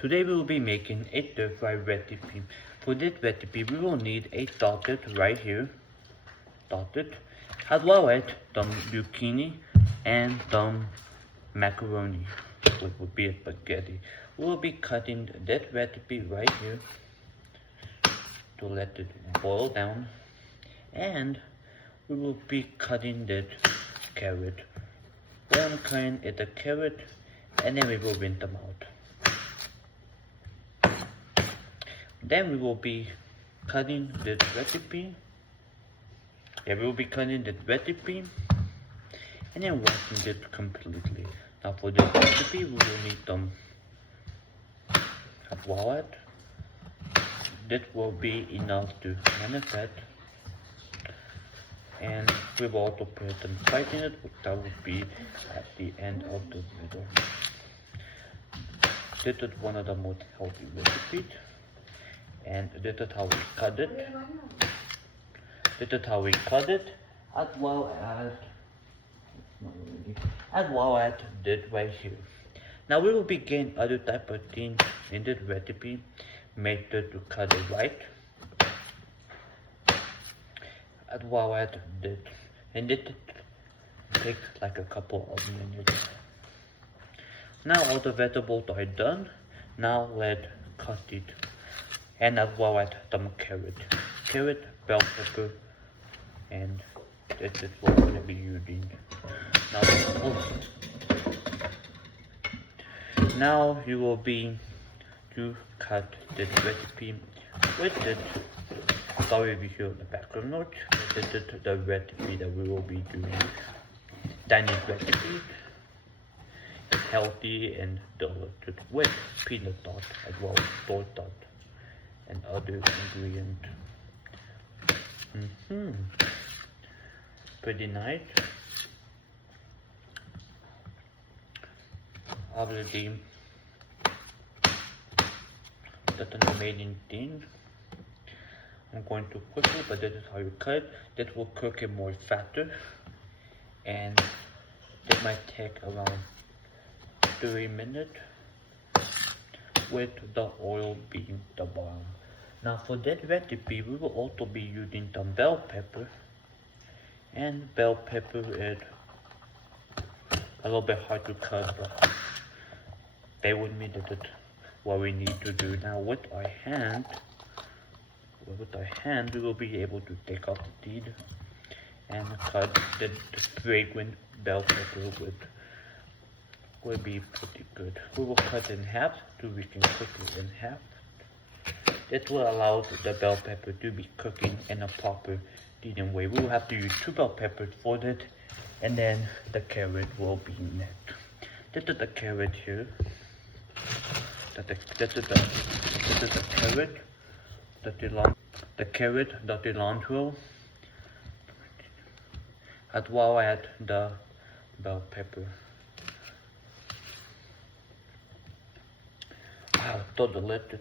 Today we will be making a stir fry recipe. For this recipe we will need a salted right here, salted, as well as some zucchini and some macaroni, which would be a spaghetti. We will be cutting this recipe right here to let it boil down, and we will be cutting this carrot. What I'm cutting is the carrot, and then we will rinse them out. Then we will be cutting this recipe. We will be cutting this recipe and then washing it completely. Now for this recipe, we will need some wallet. This will be enough to manifest, and we will also put some spice in it, which that will be at the end of the video. This is one of the most healthy recipes, and this is how we cut it. This is how we cut it, as well as this right here. Now we will be getting other type of things in this recipe. Make sure to cut it right, as well as this, and this takes like a couple of minutes. Now all the vegetables are done. Now let's cut it, and as well as some carrot, bell pepper, and this is what we're going to be using. Now you will be to cut this recipe with it. Sorry if you hear the background noise. This is the recipe that we will be doing. Chinese recipe. It's healthy and delicious with peanut sauce as well as soy sauce and other ingredients. Pretty nice. Obviously, that's an amazing thing. I'm going to quickly, but this is how you cut it. This will cook it more faster, and this might take around 3 minutes with the oil being the bottom. Now for that recipe, we will also be using some bell pepper, and bell pepper is a little bit hard to cut, but bear with me. This is what we need to do. Now with our hand, we will be able to take off the seed and cut the fragrant bell pepper with will be pretty good. We will cut in half so we can cook it in half. This will allow the bell pepper to be cooking in a proper decent way. We will have to use 2 bell peppers for this, and then the carrot will be next. This is the carrot here. This is the carrot, the cilantro, as well as the bell pepper. Wow, so delicious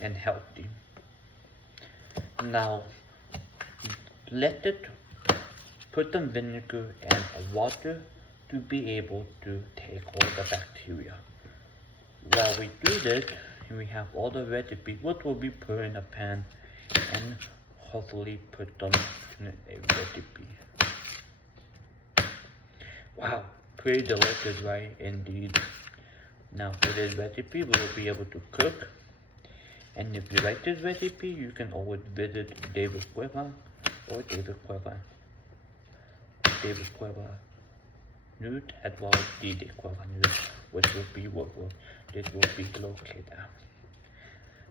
and healthy. Now let it put some vinegar and water to be able to take all the bacteria. While we do this, we have all the recipes which will be put in a pan and hopefully put them in a recipe. Wow, pretty delicious, right? Indeed. Now for this recipe, we will be able to cook. And if you like this recipe, you can always visit David Cueva or David Cueva News, as well as DJ Cueva News, which will be what this will be located at.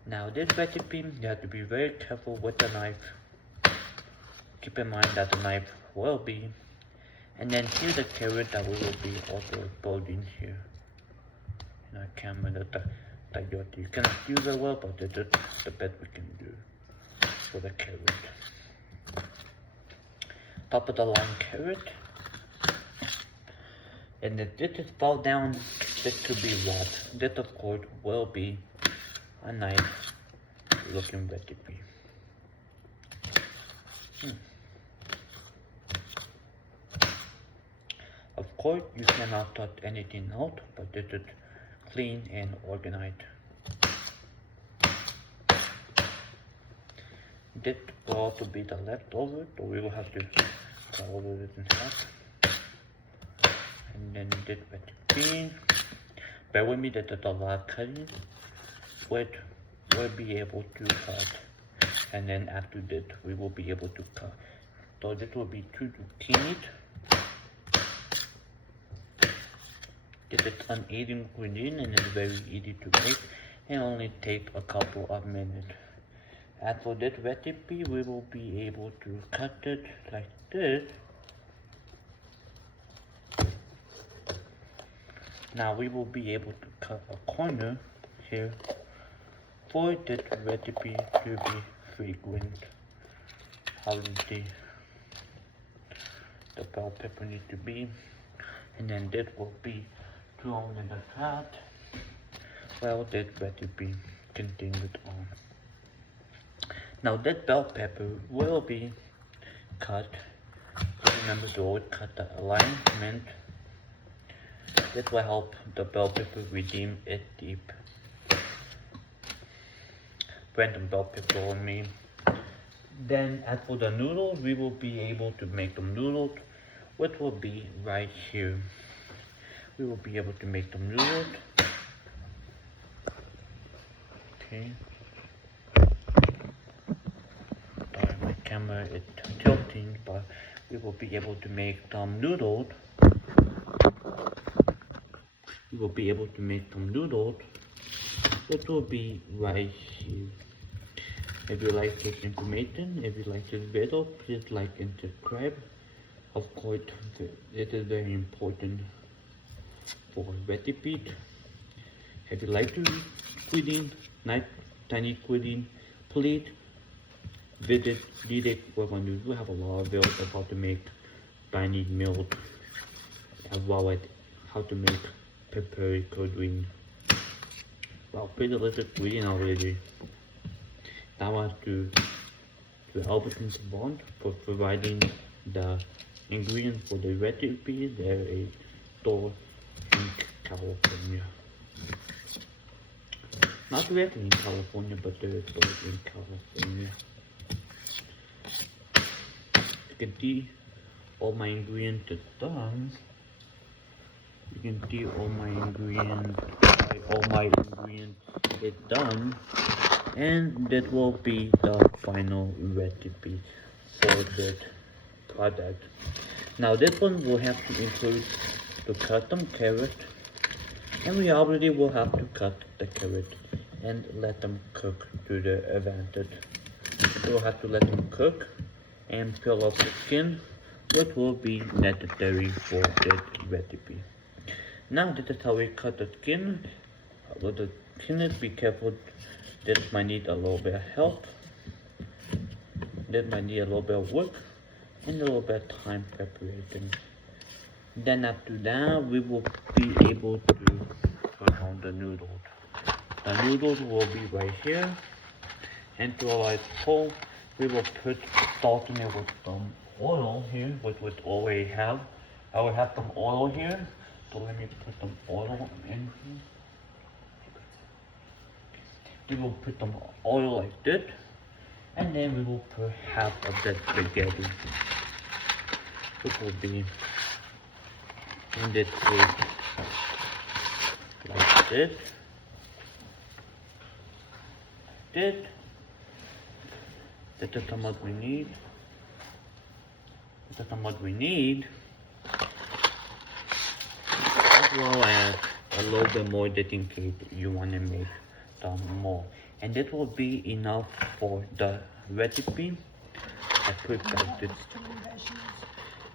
Now this recipe, you have to be very careful with the knife. Keep in mind that the knife will be, and then here's the carrot that we will be also building here. In our camera, you cannot use it well, but this is the best we can do for the carrot. Top of the line carrot. And if this is fall down, this could be what? This of course will be a nice looking recipe. Of course, you cannot touch anything out, but this is clean and organized That will also be the leftover, so we will have to cut all of it in half. And then that with the bean. Bear with me that the lot cutting, but we'll be able to cut. And then after that, we will be able to cut. So that will be 2 zucchini. This is an easy ingredient and it's very easy to make and only take a couple of minutes. As for this recipe, we will be able to cut it like this. Now we will be able to cut a corner here for this recipe to be fragrant. How the bell pepper need to be, and then this will be thrown in the pot. Well, this recipe continued on. Now that bell pepper will be cut. Remember to always cut the alignment. This will help the bell pepper redeem its deep. Random bell pepper on me. Then as for the noodles, we will be able to make them noodles, which will be right here. We will be able to make them noodles. Okay. Sorry, my camera is tilting, but we will be able to make them noodles. We will be able to make some noodles, which will be right here. If you like this information, if you like this video, please like and subscribe. Of course, it is very important for recipes. If you like to read cuisine, nice Chinese cuisine, please visit DDEX Global News. We have a lot of videos of how to make Chinese meals, as well as how to make pepper cuisine. Well, pretty delicious cuisine already. Now I have to Albertsons Bond for providing the ingredients for the recipe. They're a store in California. Not directly in California, but they're a store in California. You can see all my ingredients are done. You can see all my ingredients is done, and that will be the final recipe for that product. Now this one will have to include the custom carrot, and we already will have to cut the carrot and let them cook to the advantage. We'll have to let them cook and peel off the skin, which will be necessary for that recipe. Now this is how we cut the skin. With the skin, be careful. This might need a little bit of help. This might need a little bit of work and a little bit of time preparation. Then after that, we will be able to put on the noodles. The noodles will be right here. And to our bowl, we will put salt in it with some oil here, which we already have. I will have some oil here. So let me put some oil in here. We will put some oil like this, and then we will put half of that spaghetti, which will be in this plate like this. This is how much we need. This is how much we need. As well as a little bit more just in case you want to make some more. And this will be enough for the recipe. I put like this.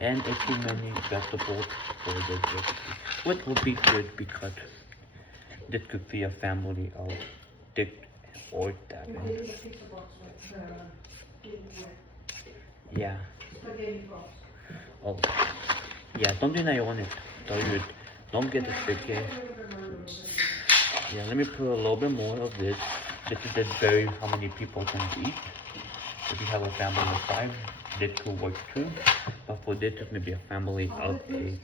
And a too many vegetables for the recipe. Which will be good because this could be a family of 6 or 7. Yeah. Oh. Yeah, something I want to tell you. Don't get the spaghetti. Yeah, let me put a little bit more of this. This is just very how many people can eat. If you have a family of 5, this could work too. But for this, it's maybe a family of 8.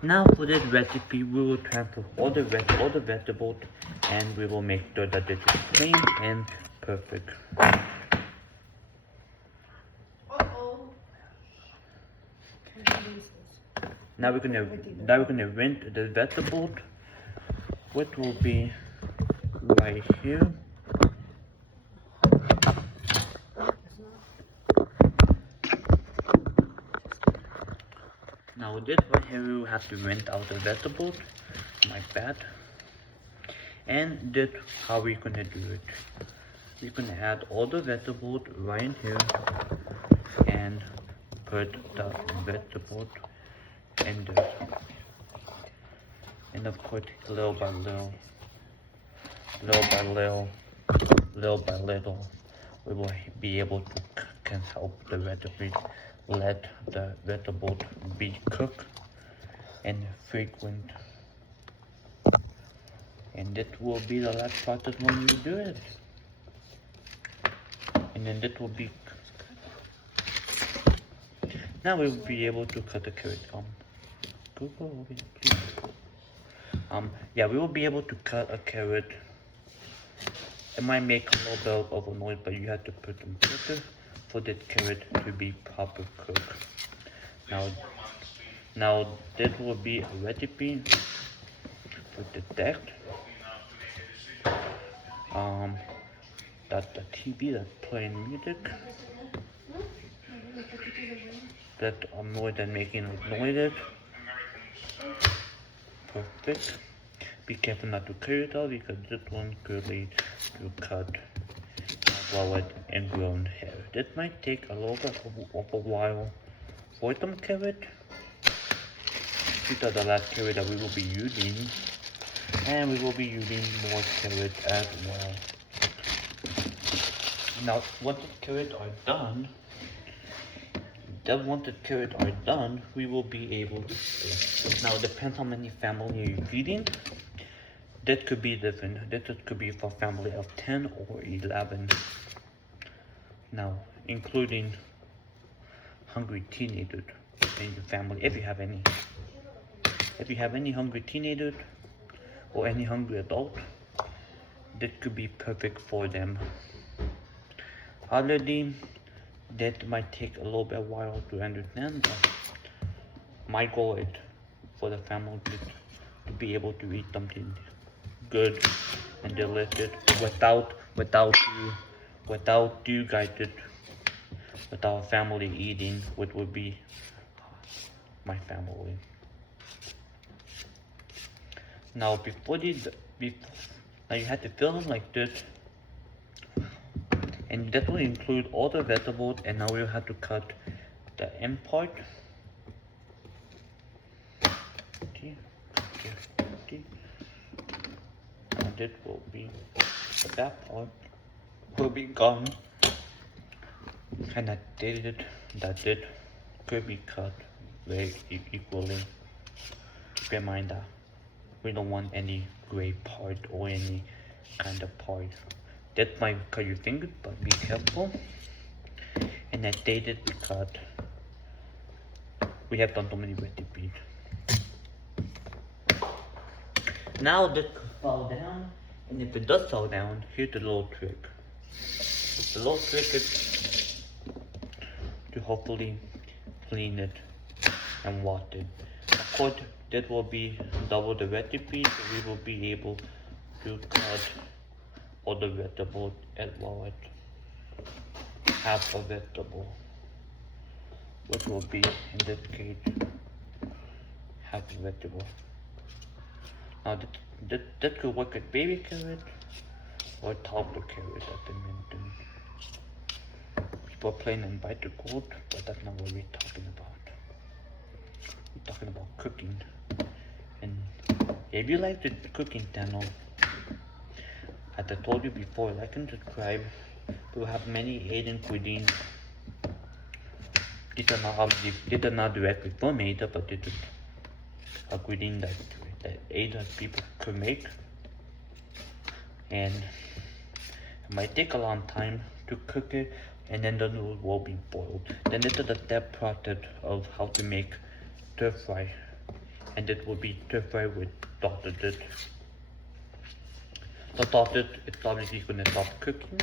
Now for this recipe, we will transfer all the vegetables, and we will make sure that it is clean and perfect. Now we're gonna rinse the vegetables, which will be right here. Now this right here, we will have to rinse out the vegetables, like that. And that's how we're gonna do it. We're gonna add all the vegetables right in here and put the vegetables in there. And of course, little by little, we will be able to can help the recipe let the vegetables be cooked and frequent. And that will be the last process when you do it. And then that will be. Now we will be able to cut the carrot. Google over here, please. Yeah, we will be able to cut a carrot. It might make a little bit of a noise, but you have to put some pressure for the carrot to be proper cooked. Now this will be a recipe for the text. That the TV that's playing music. That I'm more than making noises. Perfect. Be careful not to carry it out because this one could lead to cut wallet and grown hair. This might take a little bit of a while for some carrot. These are the last carrot that we will be using, and we will be using more carrots as well. Now, once the carrots are done, we will be able to. Now, it depends how many family you're feeding. That could be different. That could be for a family of 10 or 11. Now, including hungry teenagers in your family, if you have any. If you have any hungry teenagers or any hungry adult, that could be perfect for them. Already, that might take a little bit while to understand, but my goal is for the family to be able to eat something good and delicious without you guys, with our family eating, which would be my family. Now now you have to fill them like this, and that will include all the vegetables. And now we'll have to cut the end part. And that will be, that part will be gone. And that it could be cut very equally. Keep in mind that we don't want any gray part or any kind of part. That might cut your fingers, but be careful. And I dated because we have done so many recipes. Now this could fall down, and if it does fall down, here's the little trick. The little trick is to hopefully clean it and wash it. Of course, that will be double the recipe, so we will be able to cut all the vegetables as well as half a vegetable, which will be, in this case, half a vegetable. Now that could work with baby carrot or toddler carrot at the mentioned. People are playing in bicycles, but that's not what we're talking about. We're talking about cooking. And if you like the cooking channel, as I told you before, like and subscribe. We will have many Asian cuisines. These are not directly from Asia, but it is a cuisine that Asian people could make. And it might take a long time to cook it, and then the noodles will be boiled. Then this is the step process of how to make stir fry. and it will be different with dotted it. The dotted, it's obviously gonna stop cooking,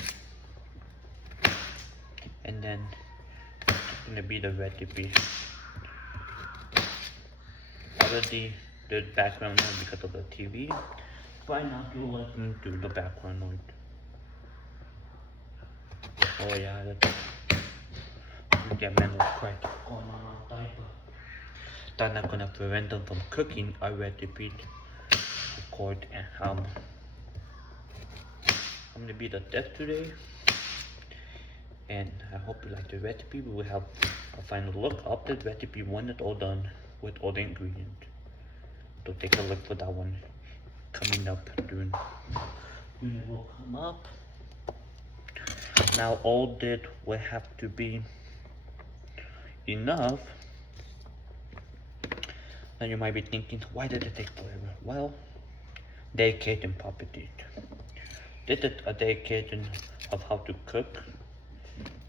and then it's gonna be the recipe. Already did background noise because of the TV. Why not do let me do the background noise? Oh yeah, get mental crack going on outside, but that's not gonna prevent them from cooking a recipe. Record and I'm gonna be the chef today, and I hope you like the recipe. We will have a final look of the recipe when it's all done with all the ingredients. So take a look for that one coming up soon. It will come up. Now all that will have to be enough. Now you might be thinking, why did it take forever? Well, dedication properties. This is a dedication of how to cook,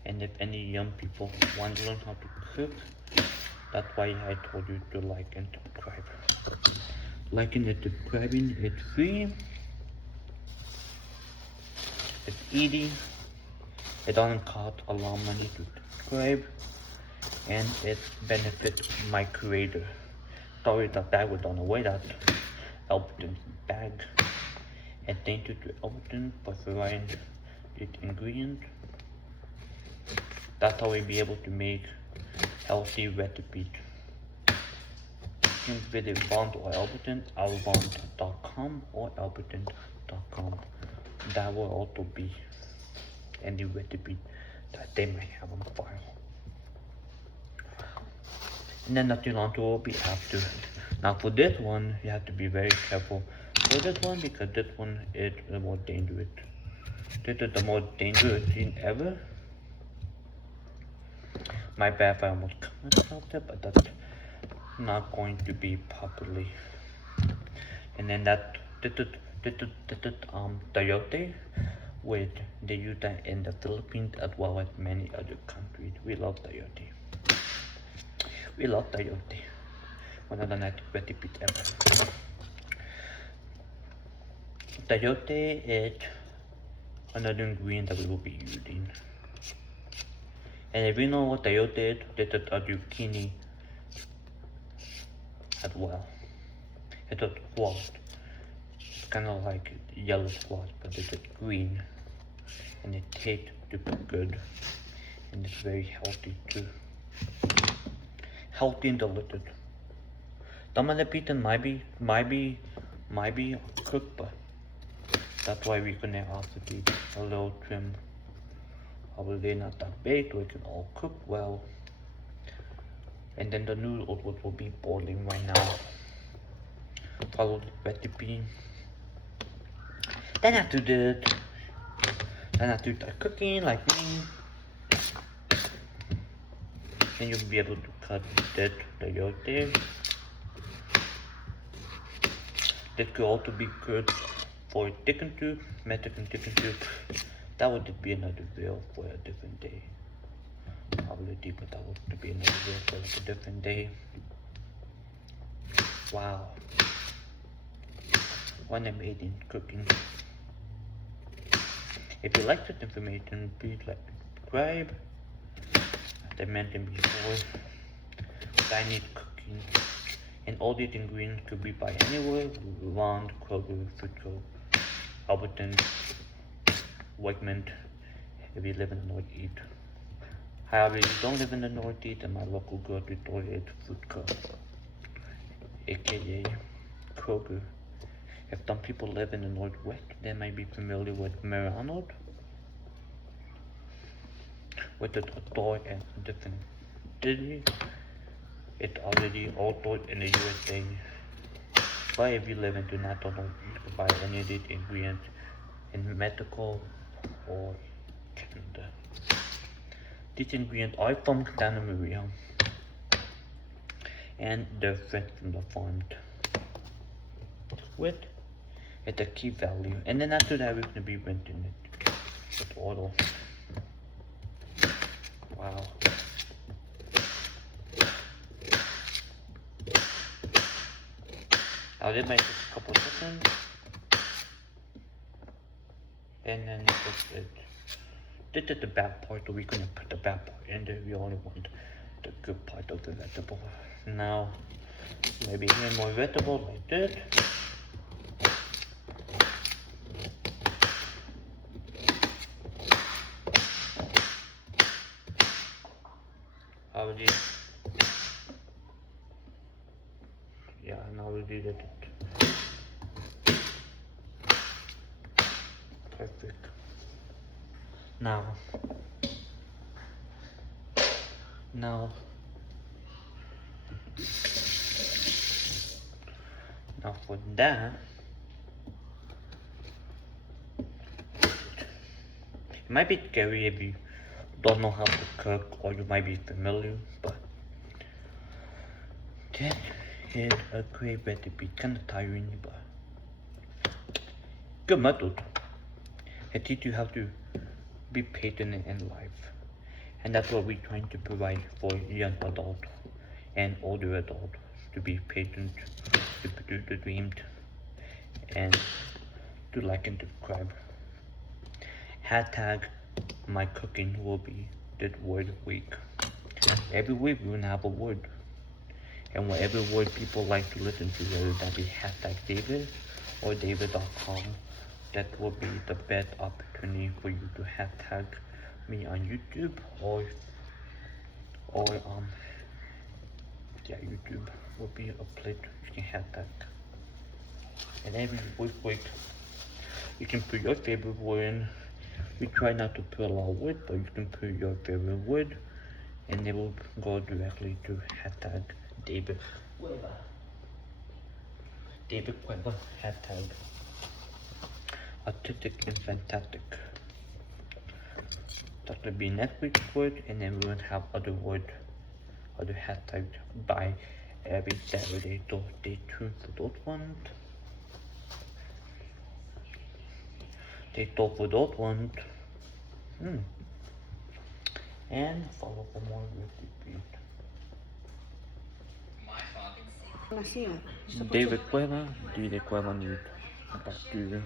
and if any young people want to learn how to cook, that's why I told you to like and subscribe. Liking and subscribing, it's free, it's easy, it doesn't cost a lot of money to subscribe, and it benefits my creator. Sorry that I was on the way that Elberton's bag, and thank you to Elberton for providing the ingredients. That's how we'll be able to make healthy recipes. You can visit Bond or Elberton, albond.com or elberton.com. That will also be any recipe that they might have on file. And then not too long will be after. Now for this one, you have to be very careful for this one because this one is the more dangerous. This is the most dangerous thing ever. My bad if I almost commented out there, but that's not going to be properly. And then this is Toyota, which they use that in the Philippines as well as many other countries. We love Toyota. We love Toyota. One of the nicest recipes ever. Toyota is another ingredient that we will be using. And if you know what Toyota is, this is a zucchini as well. It's a squash. It's kind of like yellow squash, but it's green. And it tastes super good. And it's very healthy too. Healthy and delicious. Some of the pizza might be cooked, but that's why we're gonna also be a little trim. Probably not that big, so it can all cook well. And then the noodles which will be boiling right now. Follow the recipe. Then after that, then after the cooking like me, then you'll be able to cut that Toyota. This could also be good for chicken soup, Mexican chicken soup. That would be another video for a different day. Probably deeper, that would be another video for like a different day. Wow. One amazing cooking. If you like this information, please like and subscribe. As I mentioned before, I need cooking. And all these ingredients could be by anywhere: Ron, Kroger, Frisco, Alberton, Wegmans, if you live in the Northeast. However, if you don't live in the Northeast, then my local grocery store is Frisco, aka Kroger. If some people live in the Northwest, they might be familiar with Mary Arnold, which is a store in a different city. It's already also in the USA. But if you live in the United States, you can buy any of these ingredients in Mexico or Canada. These ingredients are from Santa Maria, and they're fresh from the farm. With it's a key value, and then after that we're going to be rinsing it with oil. Wow. Now that might take a couple seconds. And then that's it. This is the bad part, so we're gonna put the bad part in there. We only want the good part of the vegetable. Now, maybe here more vegetable like this. Yeah, now we did it. Perfect. Now for that, it might be scary if you don't know how to cook or you might be familiar, but that is a great recipe. Kind of tiring, but good method. It teaches you how to be patient in life, and that's what we're trying to provide for young adults and older adults, to be patient, to pursue the dreams, and to like and subscribe. Hashtag my cooking will be this word week. Every week we're gonna have a word, and whatever word people like to listen to, whether that be hashtag David or David.com, that will be the best opportunity for you to hashtag me on YouTube or YouTube will be a place you can hashtag. And every week you can put your favorite word in. We try not to put a lot of word, but you can put your favorite word, and they will go directly to hashtag David Cueva. David Cueva, hashtag artistic and fantastic. That will be next week's word, and then we will have other hashtags by every Saturday, so stay tuned for those ones. Stay tuned for those ones. And follow for more recipes. David Cueva, News. Back to you.